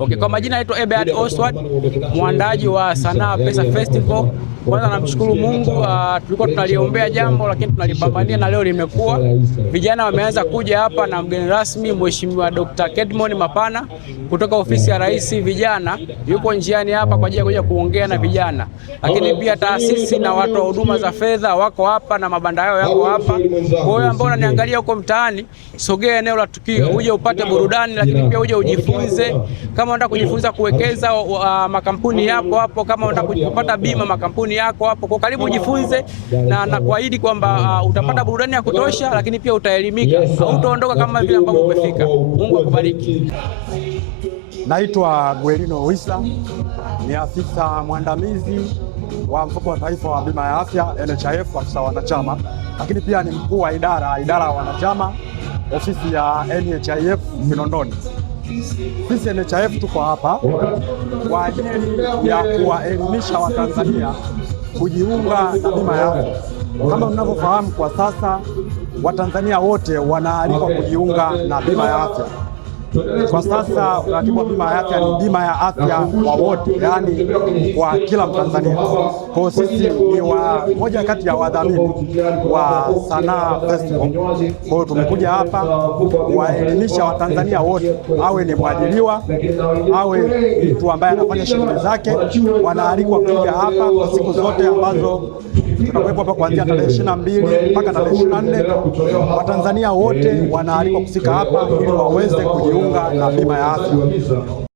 Okay, kwa majina naitwa Ebeard Oswald, mwandaji wa Sanaa Pesa Festival. Kwanza namshukuru Mungu, tulikuwa tunaliombea jambo lakini tunalipambania na leo limekuwa. Vijana wameanza kuja hapa na mgeni rasmi Mheshimiwa Dr. Kedmon Mapana kutoka ofisi ya Rais Vijana yuko njiani hapa kwa ajili ya kuja kuongea na vijana. Lakini pia taasisi na watu wa huduma za fedha wako hapa na mabanda yao yako hapa. Kwa hiyo ambao unaniangalia huko mtaani, sogea eneo la tukio uje upate burudani, lakini pia uje ujifunze. Kama unataka kujifunza kuwekeza, makampuni yapo hapo. Kama unataka kupata bima, makampuni yako hapo. Kwa karibu ujifunze, na kuahidi kwamba utapata burudani ya kutosha, lakini pia utaelimika. Utaondoka kama vile ambavyo umefika. Mungu akubariki. Naitwa Gwelino Wisa, ni afisa mwandamizi wa mfuko wa taifa wa bima ya afya NHIF, afisa wanachama, lakini pia ni mkuu wa idara ya wanachama ofisi ya NHIF Kinondoni. Sisi NHIF tuko hapa kwa ajili ya kuwaelimisha Watanzania kujiunga na bima ya afya. Kama mnavyofahamu, kwa sasa Watanzania wote wanaalikwa kujiunga na bima ya afya. Kwa sasa utaratibu wa bima ya afya ni bima ya afya kwa wote, yani kwa kila Mtanzania. Kwa sisi ni moja kati ya wadhamini wa Sanaa Festival. Kwa hiyo tumekuja hapa kuwaelimisha Watanzania wote, awe ni mwajiriwa, awe mtu ambaye anafanya shughuli zake, wanaalikwa kuja hapa kwa siku zote ambazo tutakuwepo hapa kuanzia tarehe 22 mpaka tarehe 24. Watanzania wote wanaalikwa kufika hapa ili waweze kujiunga na bima ya afya.